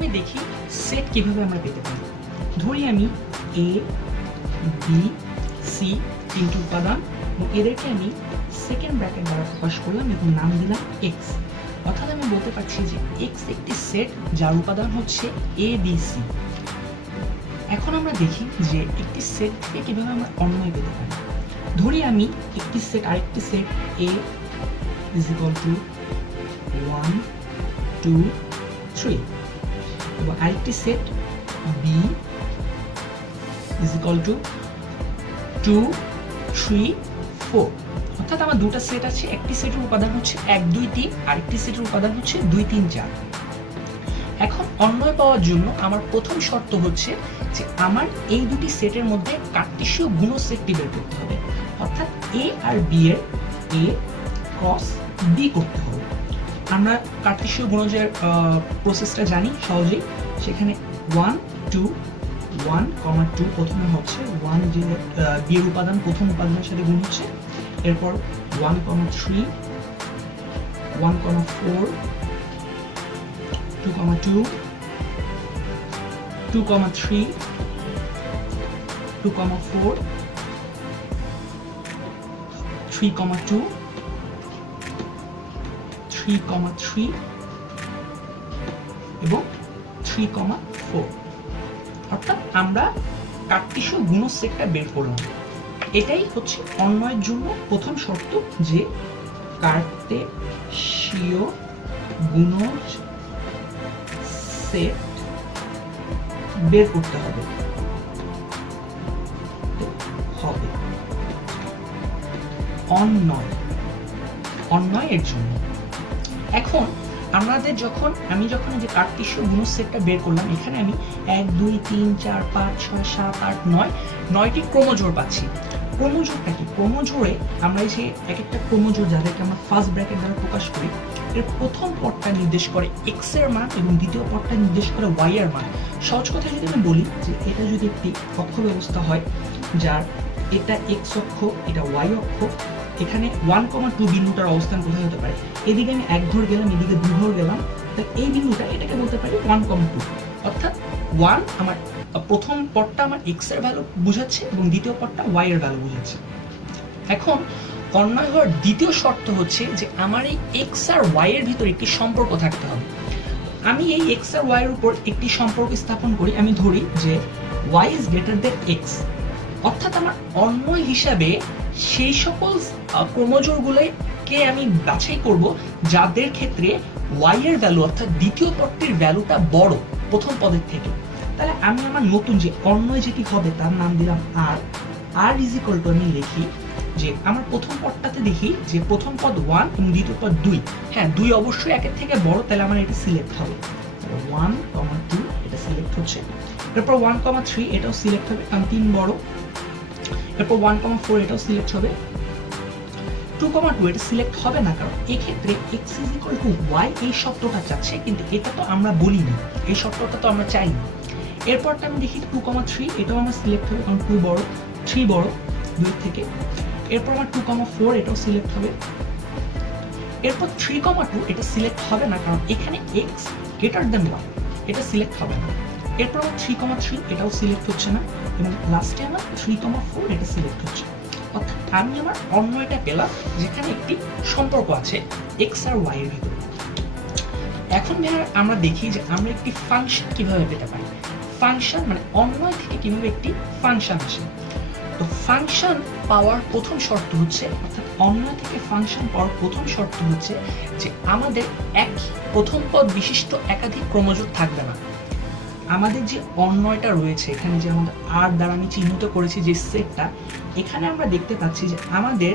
প্রথমে দেখি সেট কিভাবে আমরা পেতে পারি। ধরি আমি এ বি সি তিনটি উপাদান এবং এদেরকে আমি সেকেন্ড ব্র্যাকেট দ্বারা প্রকাশ করলাম এবং নাম দিলাম এক্স। অর্থাৎ আমি বলতে পারছি যে এক্স একটি সেট যার উপাদান হচ্ছে এ বি সি। এখন আমরা দেখি যে একটি সেট থেকে কিভাবে আমরা অন্যয় পেতে পারি। ধরি আমি একটি সেট আরেকটি set A is equal to 1 2 3 এবং আরেকটি সেট বি ইজ ইকুয়াল টু 2 3 4। অর্থাৎ আমার দুটো সেট আছে, একটি সেটের উপাদান হচ্ছে 1 2 3, আরেকটি সেটের উপাদান হচ্ছে 2 3 4। এখন অন্যয় পাওয়ার জন্য আমার প্রথম শর্ত হচ্ছে যে আমার এই দুটি সেটের মধ্যে কার্টেশীয় গুণসেটটি বের করতে হবে। অর্থাৎ এ আর বি এর এ ক্রস বি করতে হবে। আমরা কার্টেশীয় গুণজের প্রসেসটা জানি সহজেই। সেখানে 1 2 1, 2 প্রথমে হচ্ছে 1 যে বি এর উপাদান প্রথম উপাদানের সাথে গুণ হচ্ছে, এরপর 1 3 1 4 2 2 2 3 2 4 3 2 3 3 এবং 3 4। অর্থাৎ আমরা কার্টেশীয় গুণসেটটা বের করলাম। এটাই হচ্ছে অন্যয়ের জন্য প্রথম শর্ত, যে কার্টেশীয় গুণসেট বের করতে হবে অন্যয়ের জন্য। এখন আমি যখন যে কার্টেশীয় গুণসেটটা বের করলাম, এখানে আমি 1 2 3 4 5 6 7 8 9 9টি ক্রমজোড় পাচ্ছি। ক্রমজোড়টা কি? ক্রমজোড়ে আমরা এই যে এক একটা ক্রমজোড় যাদেরকে আমরা ফার্স্ট ব্র্যাকেট দ্বারা প্রকাশ করি, এর প্রথম পদটা নির্দেশ করে এক্স এর মান এবং দ্বিতীয় পদটা নির্দেশ করে ওয়াই এর মান। সহজ কথায় যদি আমি বলি যে এটা যদি একটি অক্ষ ব্যবস্থা হয় যার এটা এক্স অক্ষ, এটা ওয়াই অক্ষ, এখানে 1 2 বিন্দুটার অবস্থান কোথায় হতে পারে? এদিকে আমি 1 ঘর গেলাম, এদিকে 2 ঘর গেলাম, তাই এই বিন্দুটা এটাকে বলতে পারি 1 2। অর্থাৎ 1 আমার প্রথম পদটা আমার এক্স এর ভ্যালু বোঝাচ্ছে এবং দ্বিতীয় পদটা ওয়াই এর ভ্যালু বোঝাচ্ছে। এখন অন্যয় হওয়ার দ্বিতীয় শর্ত হচ্ছে যে আমার এই এক্স আর ওয়াই এর ভিতরে একটি সম্পর্ক থাকতে হবে। আমি এই এক্স আর ওয়াই এর উপর একটি সম্পর্ক স্থাপন করি। আমি ধরি যে Y is greater than X. অর্থাৎ আমার অন্যয় হিসাবে সেই সকল ক্রমজোড়গুলোকে আমি বাছাই করব যাদের ক্ষেত্রে ওয়াই এর ভ্যালু অর্থাৎ দ্বিতীয় পদটির ভ্যালুটা বড় প্রথম পদের থেকে। তাহলে আমি আমার নতুন যে অন্যয় যেটি হবে তার নাম দিলাম আর। আর ইজ ইকুয়াল টু আমি লিখি যে আমার প্রথম পদটাতে দেখি যে প্রথম পদ 1 এবং দ্বিতীয় পদ 2। হ্যাঁ, 2 অবশ্যই একের থেকে বড়, তাহলে আমার এটা সিলেক্ট হবে। 1 2 এটা সিলেক্ট হচ্ছে। এরপর 1 3 এটাও সিলেক্ট হবে কারণ 3 বড়। এরপর 1 4 এটাও সিলেক্ট হবে। 2 2 এটা সিলেক্ট হবে না, কারণ এই ক্ষেত্রে x is equal two y এই শর্তটা চাচ্ছে, কিন্তু এটা তো আমরা বলিনি, এই শর্তটা তো আমরা চাইনি। এরপরটা আমি দেখি 2 3 এটাও আমার সিলেক্ট হবে কারণ 2 বড়, 3 বড় 2 থেকে। এরপর আমার 2 4 এটাও সিলেক্ট হবে। এরপর 3 2 এটা সিলেক্ট হবে না, কারণ এখানে x গ্রেটার দ্যান y, এটা সিলেক্ট হবে না। এরপর আমার 3 3 এটাও সিলেক্ট হচ্ছে না এবং লাস্টে আমার 3 4 এটা সিলেক্ট হচ্ছে। অর্থাৎ আমি আমার অন্যয়টা পেলাম যেখানে একটি সম্পর্ক আছে এক্স আর ওয়াই এর ভিতরে। এখন আমরা দেখি যে আমরা একটি ফাংশন কিভাবে পেতে পারি। ফাংশন মানে অন্যয় থেকে কিভাবে একটি ফাংশন আসে। তো ফাংশন পাওয়ার প্রথম শর্ত হচ্ছে, অর্থাৎ অন্যয় থেকে ফাংশন পাওয়ার প্রথম শর্ত হচ্ছে যে আমাদের এক প্রথম পদ বিশিষ্ট একাধিক ক্রমজোড় থাকবে না। আমাদের যে অন্যয়টা রয়েছে এখানে, যে আমাদের আর দ্বারা আমি চিহ্নিত করেছি যে সেটটা, এখানে আমরা দেখতে পাচ্ছি যে আমাদের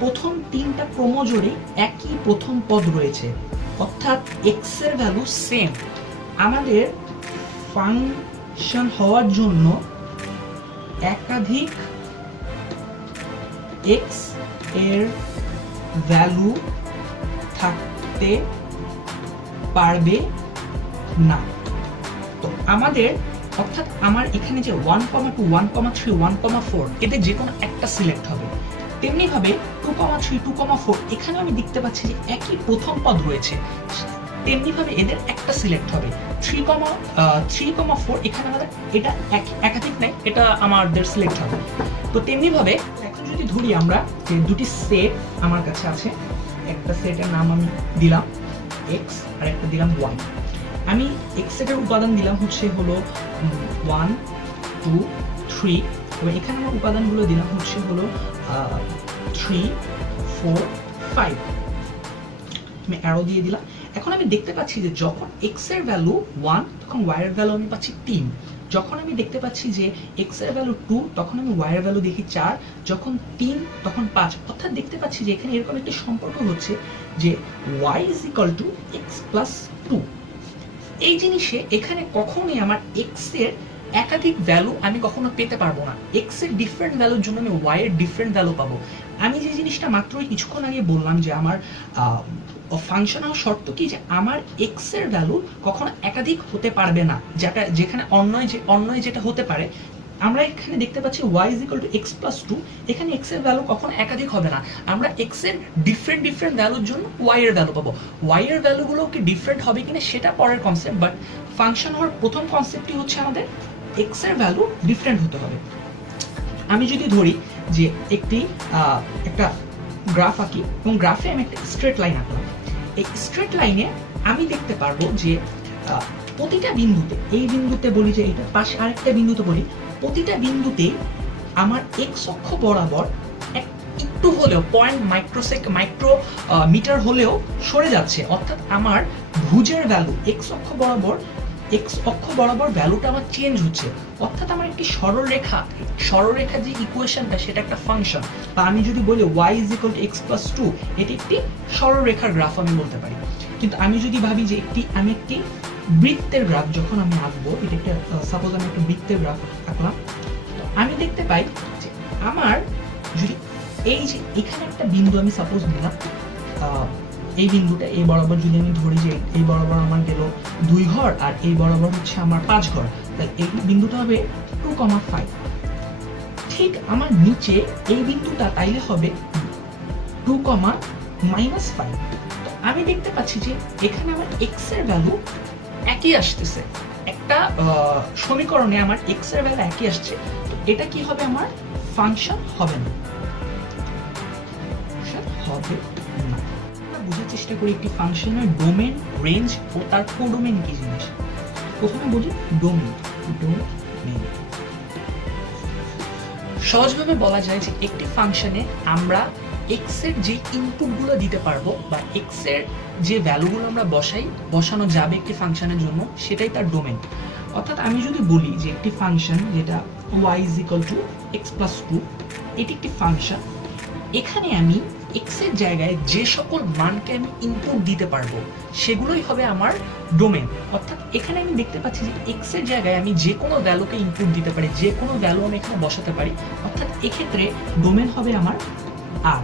প্রথম 3টা ক্রমজোড়ে একই প্রথম পদ রয়েছে, অর্থাৎ এক্স এর ভ্যালু সেম। আমাদের ফাংশন হওয়ার জন্য একাধিক এক্স এর ভ্যালু থাকতে পারবে না। তো আমাদের অর্থাৎ আমার এখানে যে 1 2 1 3 1 4 এদের যে কোনো একটা সিলেক্ট হবে। তেমনি ভাবে 2 3 2 4 এখানে আমি দেখতে পাচ্ছি যে একই প্রথম পদ রয়েছে, তেমনিভাবে এদের একটা সিলেক্ট হবে 3,4 এখানে আমাদের এটা একাধিক নাই, এটা আমাদের সিলেক্ট হবে। তো তেমনিভাবে এখন যদি ধরি আমরা যে দুটি সেট আমার কাছে আছে, একটা সেটের নাম আমি দিলাম x আর একটা দিলাম y। আমি x সেটের উপাদান দিলাম হলো 1 2 3 এবং এখানে আমার উপাদানগুলো দিলাম হলো 3 4 5। আমি অ্যারো দিয়ে দিলাম। এখন আমি দেখতে পাচ্ছি যে যখন x এর ভ্যালু 1 তখন y এর ভ্যালু আমি পাচ্ছি 3, যখন আমি দেখতে পাচ্ছি যে x এর ভ্যালু 2 তখন আমি y এর ভ্যালু দেখি 4, যখন 3 তখন 5। অর্থাৎ দেখতে পাচ্ছি যে এখানে এরকম একটি সম্পর্ক হচ্ছে যে y = x + 2। এই জিনিসে এখানে কখনোই আমার x এর একাধিক ভ্যালু আমি কখনো পেতে পারবো না। x এর ডিফারেন্ট ভ্যালুর জন্য আমি y এর ডিফারেন্ট ভ্যালু পাবো। আমি যে জিনিসটা মাত্রই কিছুক্ষণ আগে বললাম যে আমার ফাংশনাল শর্ত কি, যে আমার x এর ভ্যালু কখনো একাধিক হতে পারবে না, যেখানে অন্যয় যেটা হতে পারে। আমরা এখানে দেখতে পাচ্ছি y = x + 2, এখানে x এর ভ্যালু কখনো একাধিক হবে না। আমরা x এর ডিফারেন্ট ভ্যালুর জন্য y এর ভ্যালু পাবো। y এর ভ্যালুগুলো কি ডিফারেন্ট হবে কিনা সেটা পরের কনসেপ্ট, বাট ফাংশন হওয়ার প্রথম কনসেপ্টই হচ্ছে আমাদের x এর ভ্যালু ডিফারেন্ট হতে হবে। আমি যদি ধরি যে একটা গ্রাফ আঁকি এবং গ্রাফে আমি একটা স্ট্রেট লাইন আঁকলাম, এই স্ট্রেট লাইনে আমি দেখতে পারবো যে প্রতিটা বিন্দুতে, এই বিন্দুতে বলি যে এটা পাশে আরেকটা বিন্দুতে বলি, প্রতিটা বিন্দুতে আমার x অক্ষ বরাবর একটু হলেও মাইক্রোমিটার হলেও সরে যাচ্ছে। অর্থাৎ আমার ভুজের ভ্যালু x অক্ষ বরাবর ভ্যালুটা আমার চেঞ্জ হচ্ছে। অর্থাৎ আমার একটি সরলরেখা যে ইকুয়েশনটা সেটা একটা ফাংশন, বা আমি যদি বলি y = x + 2, এটি একটি সরলরেখার গ্রাফ আমি বলতে পারি। কিন্তু আমি যদি ভাবি যে আমি একটি বৃত্তের গ্রাফ যখন আমি আঁকবো, এটা একটা সাপোজ আমি একটা বৃত্তের গ্রাফ আঁকলাম, আমি দেখতে পাই যে আমার যদি এই যে এখানে একটা বিন্দু আমি সাপোজ নিলাম, এই বিন্দুটা এই বরাবর যদি আমি ধরি যে এই বরাবর আমার গেল 2 ঘর আর এই বরাবর হচ্ছে আমার 5 ঘর, তাহলে এই বিন্দুটা হবে 2,5। ঠিক আমার নিচে এই বিন্দুটা তাইলে হবে 2,-5। তো আমি দেখতে পাচ্ছি যে এখানে আমার x এর ভ্যালু একই আসতেছে, একটা সমীকরণে আমার x এর ভ্যালু একই আসছে। তো এটা কি হবে, আমার ফাংশন হবে না, বোঝার চেষ্টা করি একটি ফাংশনের ডোমেন, রেঞ্জ ও তার কোডোমেন কি জিনিস। প্রথমে বলি ডোমেন। সহজভাবে বলা যায় যে একটি ফাংশনে আমরা x এর যে ইনপুটগুলো দিতে পারবো বা x এর যে ভ্যালুগুলো আমরা বসানো যাবে একটি ফাংশনের জন্য, সেটাই তার ডোমেন। অর্থাৎ আমি যদি বলি যে একটি ফাংশন যেটা y = x + 2, এটি একটি ফাংশন, এখানে আমি x এর জায়গায় যে সকল মানকে আমি ইনপুট দিতে পারবো সেগুলোই হবে আমার ডোমেন। অর্থাৎ এখানে আমি দেখতে পাচ্ছি যে x এর জায়গায় আমি যে কোনো ভ্যালুকে ইনপুট দিতে পারি, যে কোনো ভ্যালু আমি এখানে বসাতে পারি। অর্থাৎ এক্ষেত্রে ডোমেন হবে আমার r।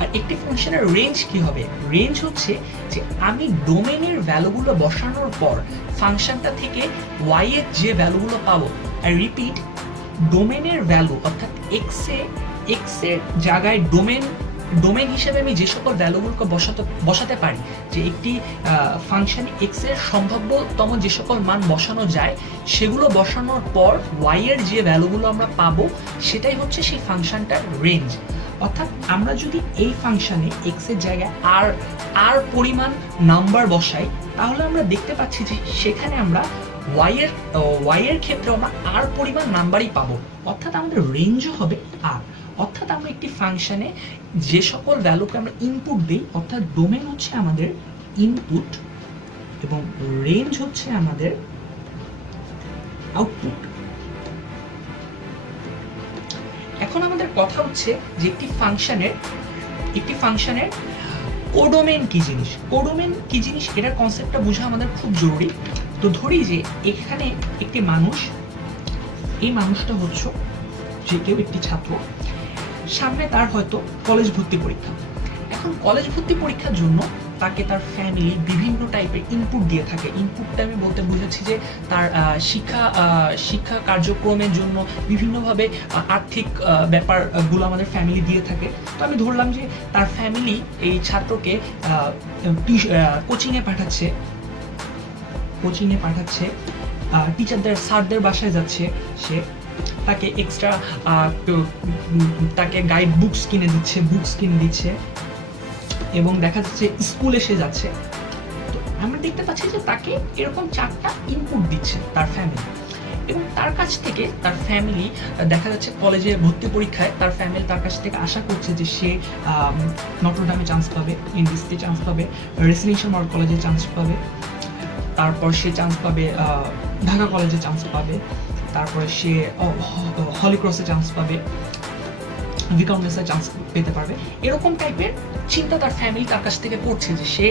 আর একটি ফাংশনের রেঞ্জ কি হবে, রেঞ্জ হচ্ছে যে আমি ডোমেনের ভ্যালুগুলো বসানোর পর ফাংশনটা থেকে y এর যে ভ্যালুগুলো পাবো, আর রিপিট ডোমেনের ভ্যালু অর্থাৎ x এর জায়গায় ডোমেন হিসেবে আমি যে সকল ভ্যালুগুলোকে বসাতে পারি, যে একটি ফাংশনে x এর সম্ভাব্যতম যে সকল মান বসানো যায় সেগুলো বসানোর পর y এর যে ভ্যালুগুলো আমরা পাবো সেটাই হচ্ছে সেই ফাংশনটার রেঞ্জ। অর্থাৎ আমরা যদি এই ফাংশনে x এর জায়গায় আর পরিমাণ নাম্বার বসাই, তাহলে আমরা দেখতে পাচ্ছি যে সেখানে আমরা y এর ক্ষেত্রে আমরা আর পরিমাণ নাম্বারই পাবো। অর্থাৎ আমাদের রেঞ্জও হবে আর। অর্থাৎ আমরা একটি ফাংশনে যে সকল ভ্যালুকে আমরা ইনপুট দিই, অর্থাৎ ডোমেন হচ্ছে আমাদের ইনপুট এবং রেঞ্জ হচ্ছে আমাদের আউটপুট। এখন আমাদের কথা হচ্ছে যে একটি ফাংশনের কোডোমেন কি জিনিস। কোডোমেন কি জিনিস এটার কনসেপ্টটা বোঝা আমাদের খুব জরুরি। তো ধরি যে এখানে একটি মানুষ, এই মানুষটা হচ্ছে যে কেউ একটি ছাত্র, সামনে তার হয়তো কলেজ ভর্তি পরীক্ষা। এখন কলেজ ভর্তি পরীক্ষার জন্য তাকে তার ফ্যামিলি বিভিন্ন টাইপের ইনপুট দিয়ে থাকে। ইনপুটটা আমি বলতে বুঝাচ্ছি যে তার শিক্ষা কার্যক্রমের জন্য বিভিন্নভাবে আর্থিক ব্যাপারগুলো আমাদের ফ্যামিলি দিয়ে থাকে। তো আমি ধরলাম যে তার ফ্যামিলি এই ছাত্রকে কোচিংয়ে পাঠাচ্ছে, টিচারদের স্যারদের বাসায় যাচ্ছে, সে তাকে এক্সট্রা তাকে গাইড বুকস কিনে দিচ্ছে এবং দেখা যাচ্ছে স্কুলে সে যাচ্ছে। তো আমরা দেখতে পাচ্ছি যে তাকে এরকম 4টা ইনপুট দিচ্ছে তার ফ্যামিলি, এবং তার কাছ থেকে তার ফ্যামিলি দেখা যাচ্ছে কলেজে ভর্তি পরীক্ষায় তার ফ্যামিলি তার কাছ থেকে আশা করছে যে সে নটরডামে চান্স পাবে, এনডিসিতে চান্স পাবে, রেসিডেন্সিয়াল মডেল কলেজে চান্স পাবে, তারপর সে চান্স পাবে ঢাকা কলেজে চান্স পাবে, তারপরে সে হলিক্রসে চান্স পাবে, ভিকাউন্ডেসে চান্স পেতে পারবে। এরকম টাইপের চিন্তা তার ফ্যামিলি তার কাছ থেকে করছে যে সে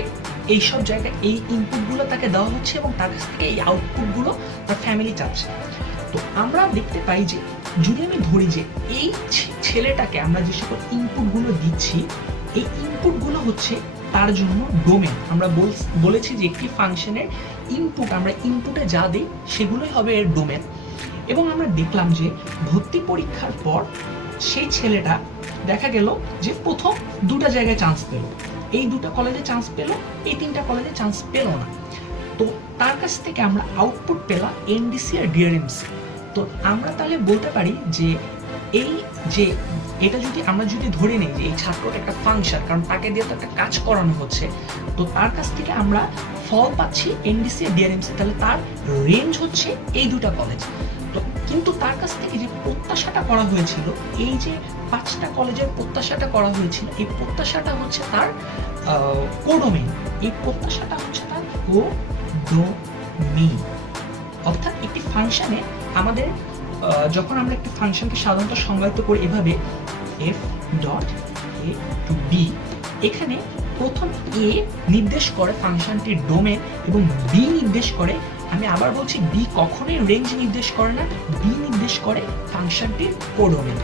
এইসব জায়গায় এই ইনপুটগুলো তাকে দেওয়া হচ্ছে এবং তার কাছ থেকে এই আউটপুটগুলো তার ফ্যামিলি চাচ্ছে। তো আমরা দেখতে পাই যে যদি আমি ধরি যে এই ছেলেটাকে আমরা যে সকল ইনপুটগুলো দিচ্ছি, এই ইনপুটগুলো হচ্ছে তার জন্য ডোমেন। আমরা বলেছি যে একটি ফাংশনের ইনপুট, আমরা ইনপুটে যা দিই সেগুলোই হবে এর ডোমেন। এবং আমরা দেখলাম যে ভর্তি পরীক্ষার পর সেই ছেলেটা দেখা গেল যে প্রথম 2টা জায়গায় চান্স পেল, এই 2টা কলেজে চান্স পেল, এই 3টা কলেজে চান্স পেল না। তো তার কাছ থেকে আমরা আউটপুট পেলাম এনডিসি আর ডিআরএমসি। তো আমরা তাহলে বলতে পারি যে এই যে এটা যদি আমরা ধরে নিই যে এই ছাত্রটা একটা ফাংশন, কারণ তাকে দিয়ে তো একটা কাজ করানো হচ্ছে, তো তার কাছ থেকে আমরা ফল পাচ্ছি এনডিসি আর ডিআরএমসি, তাহলে তার রেঞ্জ হচ্ছে এই 2টা কলেজ। তো কিন্তু তার কাছ থেকে যে প্রত্যাশাটা করা হয়েছিল, এই যে 5টা কলেজের প্রত্যাশাটা করা হয়েছিল, এই প্রত্যাশাটা হচ্ছে তার কোডোমেইন, এই প্রত্যাশাটা হচ্ছে তার কোডোমেইন। অর্থাৎ একটি ফাংশনে আমাদের যখন আমরা একটি ফাংশনকে সাধারণত সংজ্ঞায়িত করি এভাবে f dot a to b, এখানে প্রথম a নির্দেশ করে ফাংশনটির ডোমেন এবং b নির্দেশ করে, আমি আবার বলছি b কখনোই রেঞ্জ নির্দেশ করে না, b নির্দেশ করে ফাংশনটির কোডোমেন।